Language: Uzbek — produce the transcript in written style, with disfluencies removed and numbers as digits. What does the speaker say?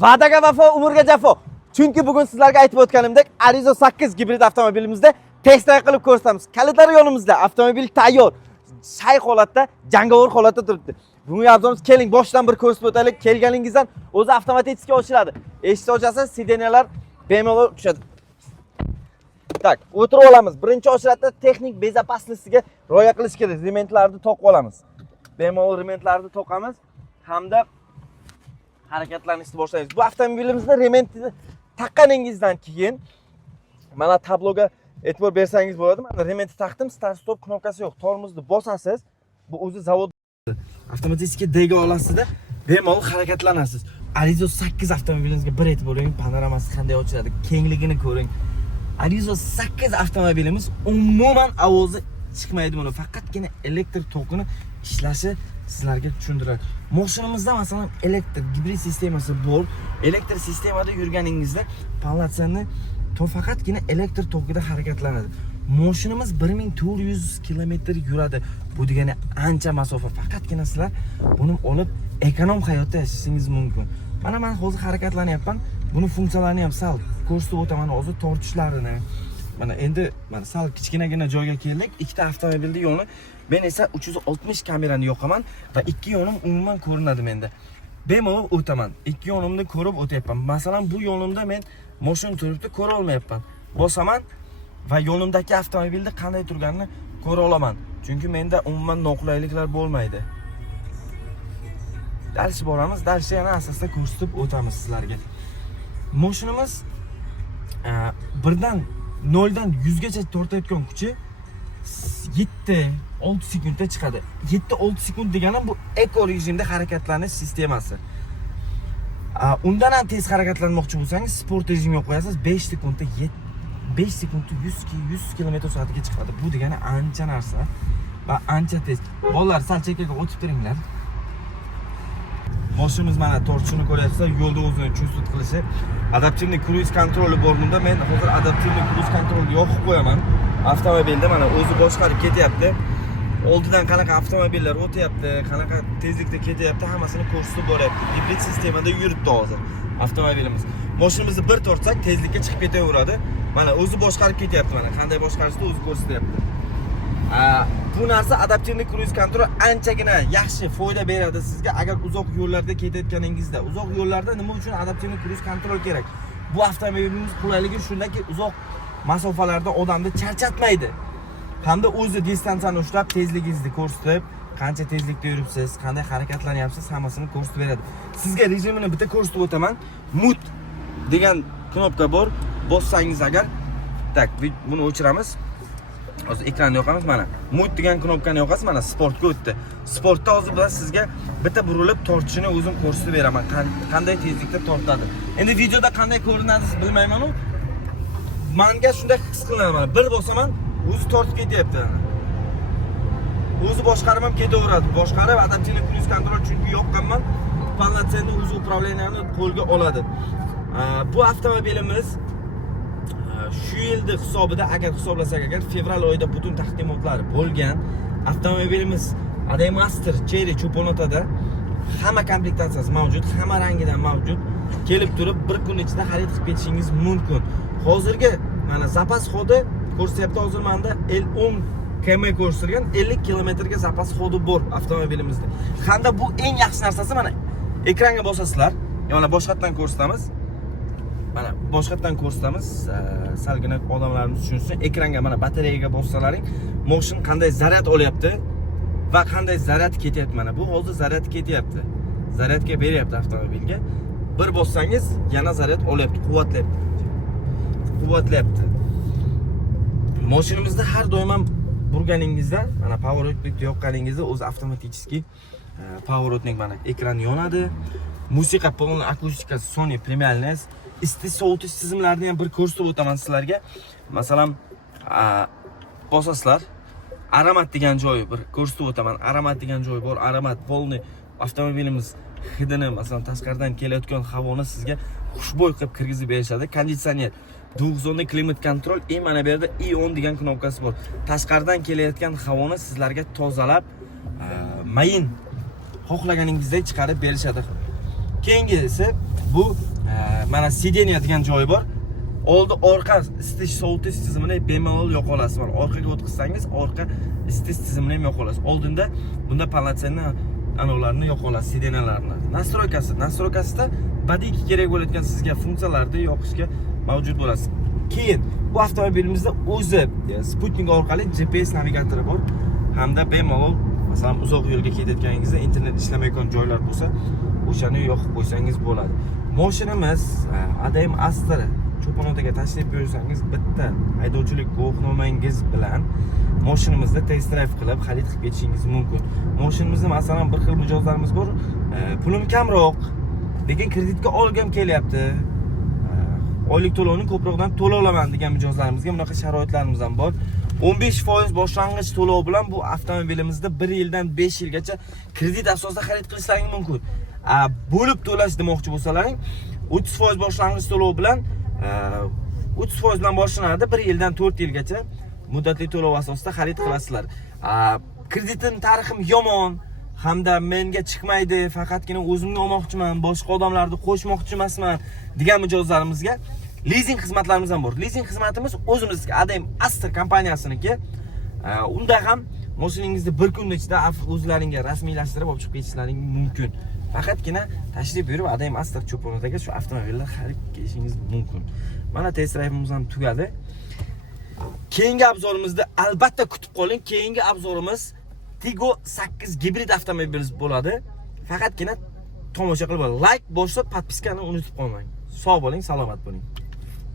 Va'daga vafo, umrga jafo. Chunki bugun sizlarga aytib o'tganimdek, Arizo 8 gibrid avtomobilimizda test qilib ko'rsatamiz. Kalitlari yonimizda, avtomobil tayyor. Shay holatda, jangovar holatda turibdi. Bugungi arzonimiz keling, boshdan bir ko'rsatib o'taylik. Kelganingizdan o'zi avtomatik ochiladi. Eshik ochasiz, sidenyalar bemalol tushadi. Tak, o'tirib olamiz. Birinchi ochiladi, texnik bezopasligiga rioya qilish kerak. Rementlarni to'qib olamiz. Bemalol rementlarni to'qamiz hamda harakatlanishni boshlaymiz. Bu avtomobilimizda rementni taqqaningizdan keyin mana tabloga e'tibor bersangiz bo'ladi. Mana rementni taqdim, start stop knopkasi yo'q. Tormozni bosasiz, bu o'zi zavod avtomatik dega olasizda bemalol harakatlanasiz. Arizo 8 avtomobilingizga bir e'tibor bering, panoramasi qanday ochiladi, kengligini ko'ring. Arizo 8 avtomobilimiz umuman ovozi chiqmaydi buni. Faqatgina elektr tokini ishlashi sizlarga tushuntiradi. Mashinamizda masalan elektr gibrid sistemasi bor. Elektr sistemada yurganingizda pallatsiyani faqatgina elektr tokida harakatlanadi. Mashinamiz 1400 kilometr yuradi. Bu degani ancha masofa. Faqatgina sizlar buni olib ekonom hayotda yashashingiz mumkin. Mana men hozir harakatlanyapman. Buni funksiyalarini ham sal ko'rsatib o'taman hozir tortishlarini. Mana endi mana sal kichkinagina joyga keldik. Ikkita avtomobilning yo'li. Men esa 360 kamerani yoqaman va ikki yo'lim umuman ko'rinadi menda. Bemalol o'taman. Ikki yo'limni ko'rib o'tyapman. Masalan, bu yo'limda men mashina turibdi, ko'ra olmayapman. Bosaman va yo'limdagi avtomobilda qanday turganini ko'ra olaman. Chunki menda umuman noqulayliklar bo'lmaydi. Dars boramiz, darsni yana asosda ko'rsatib o'tamiz sizlarga. Mashinamiz birdan 0 dan 100 gacha tortayotgan kuchi 7-6 sekundda chiqadi. 7-6 sekund degani bu eko rejimda harakatlanish sistemasi. Undan ham tez harakatlanmoqchi bo'lsangiz, sport rejimiga qo'yasiz, 5 sekundda 100 km/soatga chiqadi. Bu degani ancha narsa va ancha tez. Bolalar sal chekkaga o'tib turinglar. Mashinamiz mana tortishini ko'ryapsizlar, yo'lda o'zini cho'zib qilishi. Adaptivniy cruise kontroli bor bunda. Men hozir adaptivniy cruise kontrolni yoqib qo'yaman. Avtomobilda mana o'zi boshqarib ketyapti. Oldidan qanaqa avtomobillar o'tyapti, qanaqa tezlikda ketyapti, hammasini ko'rsatib boryapti. Gibrid sistemada yuribdi hozir avtomobilimiz. Mashinamizni bir tortsak tezlikka chiqib ketaveradi. Mana o'zi boshqarib ketyapti, mana qanday boshqarishni o'zi ko'rsatyapti. Bu narsa adaptivniy cruise kontrol anchagina yaxshi foyda beradi sizga agar uzoq yo'llarda ketayotganingizda. Uzoq yo'llarda nima uchun adaptivniy cruise kontrol kerak? Bu avtomobilimiz qulayligi shundaki uzoq masofalarda odamni charchatmaydi. Hamda o'zi distansiyani ushlab, tezligingizni ko'rsatib, qancha tezlikda yuribsiz, qanday harakatlanyapsiz, hammasini ko'rsatib beradi. Sizga rejimini bitta ko'rsatib o'taman. Mut degan knopka bor. Bossangiz agar, tak, buni o'chiramiz. Hozir ekranni yoqamiz mana. Mut degan knopkani yoqasiz, mana sportga o'tdi. Sportda hozir biz sizga bitta burilib tortishini o'zim ko'rsatib beraman. Qanday tezlikda tortadi. Endi videoda qanday ko'rinadi bilmayman-ku. Menga shunday his qilinadi mana. Bir bosaman, o'zi tortib ketyapti. O'zi boshqarib ham ketaveradi. Boshqarib adaptivniy cruise kontrol chunki yoqqanman. Pallatsiyani o'zi upravleniyani qo'lga oladi. Bu avtomobilimiz shu yilda hisobida agar hisoblasak agar fevral oyida butun taqdimotlari bo'lgan avtomobilimiz Ademaster Cherry Cho'ponotada hamma komplektatsiyasi mavjud, hamma rangidan mavjud. Kelib turib bir kun ichida xarid qilib ketishingiz mumkin. Hozirgi mana zapas xodi ko'rsatyapti, hozir menda 10 km ko'rsatilgan, 50 kilometrga zapas xodi bor avtomobilimizda. Hamda bu eng yaxshi narsasi mana ekranga bosasizlar, yana boshqatdan ko'rsatamiz. Mana boshqatdan ko'rsatamiz, salgina odamlarimiz tushunsin. Ekranga mana batareyaga bossalaring, mashina qanday zaryad olyapti va qanday zaryad ketyapti mana. Bu hozir zaryad ketyapti. Zaryadga beryapti avtomobilga. Bir bossangiz yana zaryad olyapti, quvvatlayapti. Mashinamizda har doim ham burganingizda, mana pоворотникni yoqqaningizda o'zi avtomatik pоворотник mana ekran yonadi. Musiqa polniy akustikasi Sony Premialnes. Isitish-sovutish tizimlarini ham bir ko'rsatib o'taman sizlarga. Masalan, bosasizlar, aromat degan joyi bir ko'rsatib o'taman. Aromat degan joyi bor. Aromat polniy avtomobilimiz hidini, masalan, tashqaridan kelayotgan havoni sizga xushbo'y qilib kirgizib berishadi. Konditsioner, duyg'uzonli klimat kontrol, mana bu yerda i10 degan knopkasi bor. Tashqaridan kelayotgan havoni sizlarga tozalab, mayin xohlaganingizdek chiqarib berishadi. Keyingisi bu mana sideniya degan joyi bor. Oldi orqa isitish sovutish tizimini bemalol yo'q olasiz. Mana orqaga o'tkazsangiz, orqa isitish tizimini ham yo'q olasiz. Oldinda bunda polnotsенный anavlarni yo'q olasiz, sidenalarni. Nastroykasida badiiy kerak bo'ladigan sizga funksiyalarni yoqishga mavjud bo'lasiz. Keyin bu avtomobilimizda o'zi Sputnik orqali GPS navigatori bor hamda bemalol masalan uzoq yo'lga ketayotganingizda internet ishlamayotgan joylar bo'lsa, o'shani yoqib qo'ysangiz bo'ladi. Mashinamiz ADM Astra Cho'ponotaga tashrif buyursangiz, bitta haydovchilik guvohnomangiz bilan mashinamizda test drive qilib xarid qilib ketishingiz mumkin. Mashinamizda masalan bir xil mijozlarimiz bor. Pulim kamroq, lekin kreditga olgim kelyapti. Oylik to'lovni ko'proqdan to'la olaman degan mijozlarimizga bunaqa sharoitlarimiz ham bor. 15% boshlang'ich to'lov bilan bu avtomobilimizda 1 yildan 5 yilgacha kredit asosida xarid qilishlaringiz mumkin. Bo'lib to'lash demoqchi bo'lsalaring, 30% boshlang'ich to'lov bilan 30% bilan boshlanadi, 1 yildan 4 yilgacha muddatli to'lov asosida xarid qilasizlar. Kreditim tarixim yomon hamda menga chiqmaydi, faqatgina o'zimga olmoqchiman, boshqa odamlarni qo'shmoqchi emasman degan mijozlarimizga lizing xizmatlarimiz ham bor. Lizing xizmatimiz o'zimizga ADM Astra kompaniyasiniki. Unda ham mashinangizni bir kun ichida o'zlaringga rasmiylashtirib olib chiqib ketishlaring mumkin. Faqatgina tashrif buyurib ADM Astra Cho'ponotaga shu avtomobillar xarid qilishingiz mumkin. Mana test drive'imiz ham tugadi. Keyingi obzorimizda albatta kutib qoling. Keyingi obzorimiz Tiggo 8 gibrid avtomobil bo'ladi. Faqatgina tomosha qilib oling. Like bosib, podpiskani unutib qolmang. Sog' bo'ling, salomat bo'ling.